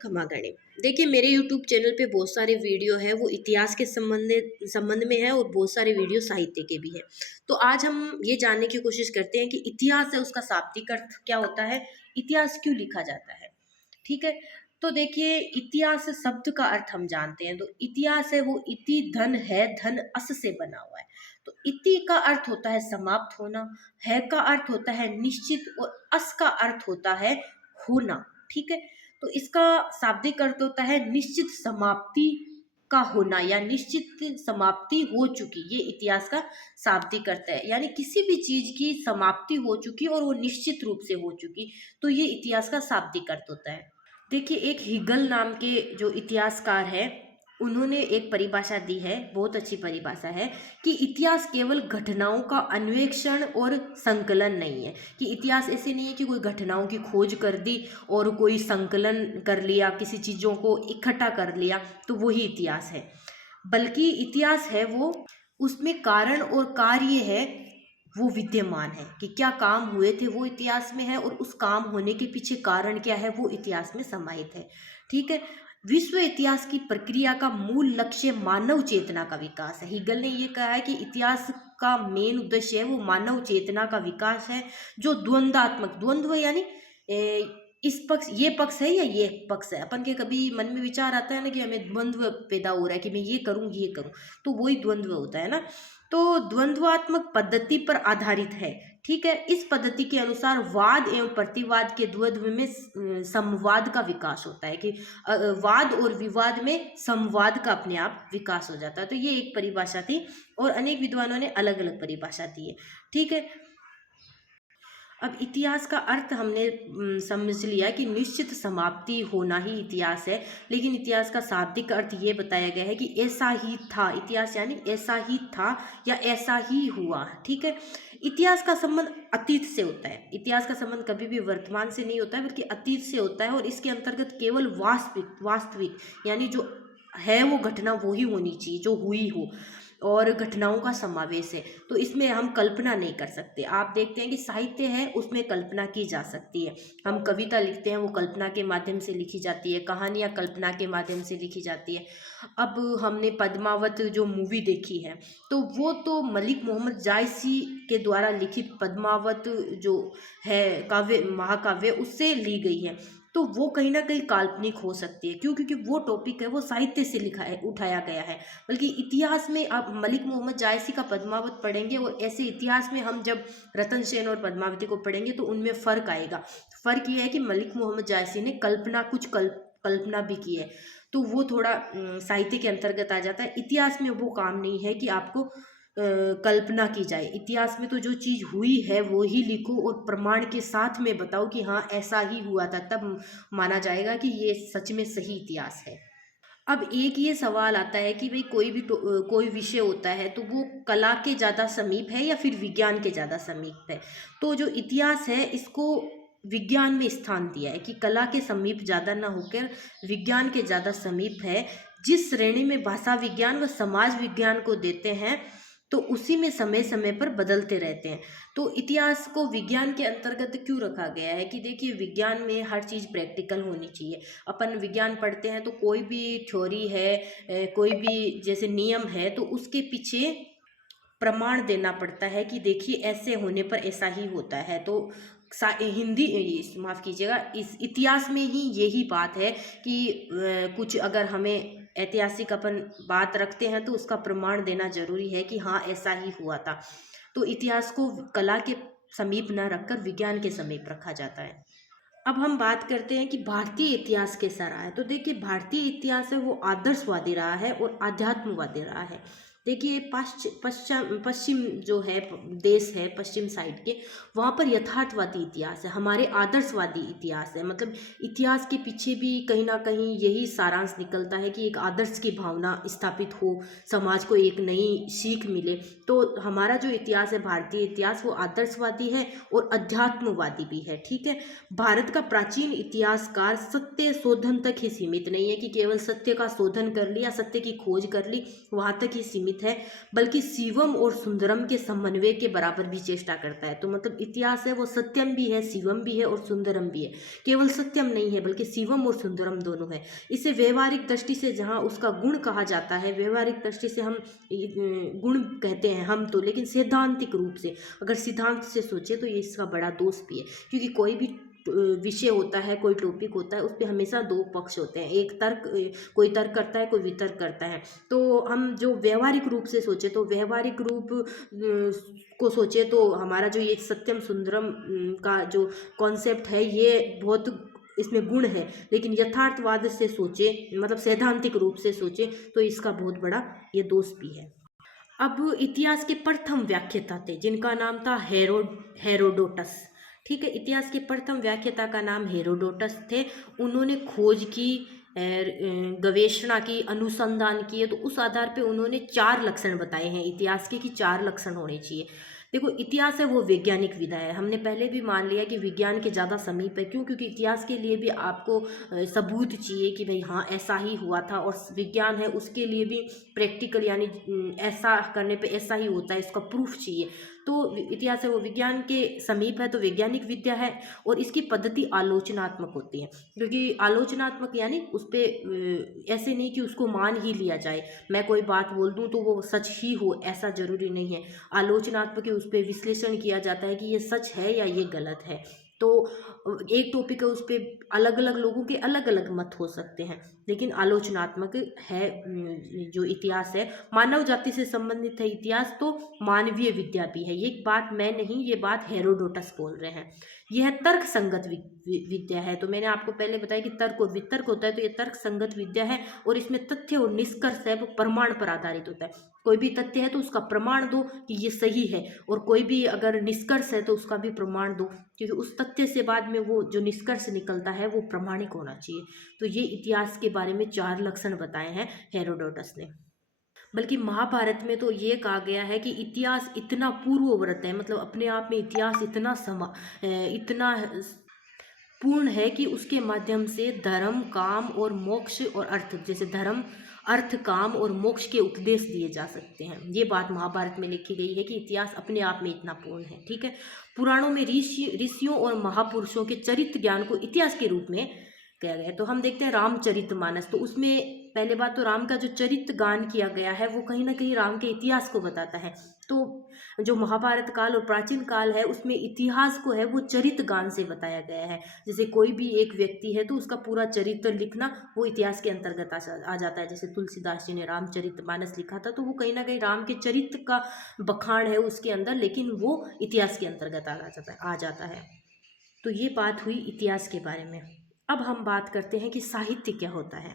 क्षमा करें। देखिए मेरे यूट्यूब चैनल पे बहुत सारे वीडियो हैं वो इतिहास के संबंध में है और बहुत सारे वीडियो साहित्य के भी हैं। तो आज हम ये जानने की कोशिश करते हैं कि इतिहास है उसका शाब्दिक अर्थ क्या होता है, इतिहास क्यों लिखा जाता है। ठीक है। तो देखिए इतिहास शब्द का अर्थ हम जानते हैं। तो इतिहास है वो इति धन है, धन अस से बना हुआ है। तो इति का अर्थ होता है समाप्त होना, है का अर्थ होता है निश्चित और अस का अर्थ होता है होना। ठीक है। तो इसका शाब्दिक अर्थ होता है निश्चित समाप्ति का होना या निश्चित समाप्ति हो चुकी, ये इतिहास का शाब्दिक अर्थ है। यानी किसी भी चीज की समाप्ति हो चुकी और वो निश्चित रूप से हो चुकी, तो ये इतिहास का शाब्दिक अर्थ होता है। देखिए एक हिगल नाम के जो इतिहासकार है, उन्होंने एक परिभाषा दी है, बहुत अच्छी परिभाषा है कि इतिहास केवल घटनाओं का अन्वेषण और संकलन नहीं है। कि इतिहास ऐसे नहीं है कि कोई घटनाओं की खोज कर दी और कोई संकलन कर लिया, किसी चीज़ों को इकट्ठा कर लिया तो वही इतिहास है। बल्कि इतिहास है वो, उसमें कारण और कार्य है वो विद्यमान है कि क्या काम हुए थे वो इतिहास में है और उस काम होने के पीछे कारण क्या है वो इतिहास में समाहित है। ठीक है। विश्व इतिहास की प्रक्रिया का मूल लक्ष्य मानव चेतना का विकास है। हिगल ने ये कहा है कि इतिहास का मेन उद्देश्य है वो मानव चेतना का विकास है, जो द्वंद्वात्मक, द्वंद्व यानी इस पक्ष, ये पक्ष है या ये पक्ष है। अपन के कभी मन में विचार आता है ना कि हमें द्वंद्व पैदा हो रहा है कि मैं ये करूं ये करूं, तो वही द्वंद्व होता है ना। तो द्वंद्वात्मक पद्धति पर आधारित है। ठीक है। इस पद्धति के अनुसार वाद एवं प्रतिवाद के द्वंद्व में संवाद का विकास होता है कि वाद और विवाद में संवाद का अपने आप विकास हो जाता है। तो ये एक परिभाषा थी और अनेक विद्वानों ने अलग अलग परिभाषा दी है। ठीक है। अब इतिहास का अर्थ हमने समझ लिया कि निश्चित समाप्ति होना ही इतिहास है। लेकिन इतिहास का शाब्दिक अर्थ ये बताया गया है कि ऐसा ही था, इतिहास यानी ऐसा ही था या ऐसा ही हुआ। ठीक है। इतिहास का संबंध अतीत से होता है। इतिहास का संबंध कभी भी वर्तमान से नहीं होता है बल्कि अतीत से होता है, और इसके अंतर्गत केवल वास्तविक वास्तविक यानी जो है वो घटना वो ही होनी चाहिए जो हुई हो, और घटनाओं का समावेश है। तो इसमें हम कल्पना नहीं कर सकते। आप देखते हैं कि साहित्य है उसमें कल्पना की जा सकती है। हम कविता लिखते हैं वो कल्पना के माध्यम से लिखी जाती है, कहानियाँ कल्पना के माध्यम से लिखी जाती है। अब हमने पद्मावत जो मूवी देखी है, तो वो तो मलिक मोहम्मद जायसी के द्वारा लिखित पद्मावत जो है काव्य, महाकाव्य, उससे ली गई है। तो वो कहीं ना कहीं काल्पनिक हो सकती है। क्यों? क्योंकि वो टॉपिक है वो साहित्य से लिखा है, उठाया गया है। बल्कि इतिहास में आप मलिक मोहम्मद जायसी का पद्मावत पढ़ेंगे और ऐसे इतिहास में हम जब रतन सेन और पद्मावती को पढ़ेंगे तो उनमें फ़र्क आएगा। फ़र्क ये है कि मलिक मोहम्मद जायसी ने कल्पना भी की है, तो वो थोड़ा साहित्य के अंतर्गत आ जाता है। इतिहास में वो काम नहीं है कि आपको कल्पना की जाए। इतिहास में तो जो चीज़ हुई है वो ही लिखो और प्रमाण के साथ में बताओ कि हाँ ऐसा ही हुआ था, तब माना जाएगा कि ये सच में सही इतिहास है। अब एक ये सवाल आता है कि भाई कोई विषय होता है तो वो कला के ज़्यादा समीप है या फिर विज्ञान के ज़्यादा समीप है। तो जो इतिहास है इसको विज्ञान में स्थान दिया है कि कला के समीप ज़्यादा ना होकर विज्ञान के ज़्यादा समीप है। जिस श्रेणी में भाषा विज्ञान व समाज विज्ञान को देते हैं तो उसी में समय समय पर बदलते रहते हैं। तो इतिहास को विज्ञान के अंतर्गत क्यों रखा गया है कि देखिए विज्ञान में हर चीज़ प्रैक्टिकल होनी चाहिए। अपन विज्ञान पढ़ते हैं तो कोई भी थ्योरी है, कोई भी जैसे नियम है, तो उसके पीछे प्रमाण देना पड़ता है कि देखिए ऐसे होने पर ऐसा ही होता है। तो माफ़ कीजिएगा, इस इतिहास में ही यही बात है कि कुछ अगर हमें ऐतिहासिक अपन बात रखते हैं तो उसका प्रमाण देना जरूरी है कि हाँ ऐसा ही हुआ था। तो इतिहास को कला के समीप न रखकर विज्ञान के समीप रखा जाता है। अब हम बात करते हैं कि भारतीय इतिहास कैसा रहा है। तो देखिए भारतीय इतिहास है वो आदर्शवादी रहा है और आध्यात्मवादी रहा है। देखिए पश्चिम जो है देश है, पश्चिम साइड के, वहाँ पर यथार्थवादी इतिहास है, हमारे आदर्शवादी इतिहास है। मतलब इतिहास के पीछे भी कहीं ना कहीं यही सारांश निकलता है कि एक आदर्श की भावना स्थापित हो, समाज को एक नई सीख मिले। तो हमारा जो इतिहास है भारतीय इतिहास वो आदर्शवादी है और अध्यात्मवादी भी है। ठीक है। भारत का प्राचीन इतिहासकार सत्य शोधन तक ही सीमित नहीं है कि केवल सत्य का शोधन कर लिया, सत्य की खोज कर ली, वहाँ तक ही सीमित सीमित है, बल्कि शिवम और सुंदरम के समन्वय के बराबर भी चेष्टा करता है। तो मतलब इतिहास है वो सत्यम भी है, शिवम भी है और सुंदरम भी है। केवल सत्यम नहीं है बल्कि शिवम और सुंदरम दोनों है। इसे व्यवहारिक दृष्टि से जहाँ उसका गुण कहा जाता है, व्यवहारिक दृष्टि से हम गुण कहते हैं हम तो, लेकिन सैद्धांतिक रूप से अगर सिद्धांत से सोचे तो ये इसका बड़ा दोष भी है। क्योंकि कोई भी विषय होता है, कोई टॉपिक होता है, उस पर हमेशा दो पक्ष होते हैं। एक तर्क, कोई तर्क करता है, कोई वितर्क करता है। तो हम जो व्यवहारिक रूप से सोचे तो व्यवहारिक रूप को सोचे तो हमारा जो ये सत्यम सुंदरम का जो कॉन्सेप्ट है ये बहुत इसमें गुण है। लेकिन यथार्थवाद से सोचे, मतलब सैद्धांतिक रूप से सोचे तो इसका बहुत बड़ा ये दोष भी है। अब इतिहास के प्रथम व्याख्याता थे जिनका नाम था हेरोडोटस। ठीक है, इतिहास के प्रथम व्याख्याता का नाम हेरोडोटस थे। उन्होंने खोज की, गवेषणा की, अनुसंधान किए, तो उस आधार पे उन्होंने 4 लक्षण बताए हैं इतिहास के कि 4 लक्षण होने चाहिए। देखो, इतिहास है वो वैज्ञानिक विधा है। हमने पहले भी मान लिया कि विज्ञान के ज़्यादा समीप है। क्यों? क्योंकि इतिहास के लिए भी आपको सबूत चाहिए कि भाई हाँ ऐसा ही हुआ था, और विज्ञान है उसके लिए भी प्रैक्टिकल, यानी ऐसा करने पे ऐसा ही होता है, इसका प्रूफ चाहिए। तो इतिहास है वो विज्ञान के समीप है, तो वैज्ञानिक विद्या है। और इसकी पद्धति आलोचनात्मक होती है, क्योंकि आलोचनात्मक यानी उस पर ऐसे नहीं कि उसको मान ही लिया जाए। मैं कोई बात बोल दूं तो वो सच ही हो, ऐसा जरूरी नहीं है। आलोचनात्मक उस पर विश्लेषण किया जाता है कि ये सच है या ये गलत है। तो एक टॉपिक है, उस पर अलग अलग लोगों के अलग अलग मत हो सकते हैं, लेकिन आलोचनात्मक है। जो इतिहास है मानव जाति से संबंधित है इतिहास, तो मानवीय विद्या भी है। ये बात मैं नहीं, ये बात हेरोडोटस बोल रहे हैं। यह तर्क संगत विद्या है। तो मैंने आपको पहले बताया कि तर्क और वितर्क होता है, तो ये तर्क संगत विद्या है। और इसमें तथ्य और निष्कर्ष है वो प्रमाण पर आधारित होता है। कोई भी तथ्य है तो उसका प्रमाण दो कि ये सही है, और कोई भी अगर निष्कर्ष है तो उसका भी प्रमाण दो, क्योंकि उस तथ्य से बाद में वो जो निष्कर्ष निकलता है वो प्रमाणिक होना चाहिए। तो ये इतिहास के बारे में 4 लक्षण बताए हैं हेरोडोटस ने। बल्कि महाभारत में तो ये कहा गया है कि इतिहास इतना पूर्ववर्त है, मतलब अपने आप में इतिहास इतना पूर्ण है कि उसके माध्यम से धर्म, काम और मोक्ष और अर्थ, जैसे धर्म, अर्थ, काम और मोक्ष के उपदेश दिए जा सकते हैं। ये बात महाभारत में लिखी गई है कि इतिहास अपने आप में इतना पूर्ण है। ठीक है, पुराणों में ऋषियों और महापुरुषों के चरित्र ज्ञान को इतिहास के रूप में कहा गया है। तो हम देखते हैं रामचरितमानस, तो उसमें पहले बात तो राम का जो चरित्र गान किया गया है वो कहीं ना कहीं राम के इतिहास को बताता है। तो जो महाभारत काल और प्राचीन काल है उसमें इतिहास को है वो चरित्र गान से बताया गया है। जैसे कोई भी एक व्यक्ति है तो उसका पूरा चरित्र लिखना वो इतिहास के अंतर्गत आ जाता है। जैसे तुलसीदास जी ने रामचरितमानस लिखा था, तो वो कहीं ना कहीं राम के चरित्र का बखान है उसके अंदर, लेकिन वो इतिहास के अंतर्गत आ जाता है। तो ये बात हुई इतिहास के बारे में। अब हम बात करते हैं कि साहित्य क्या होता है।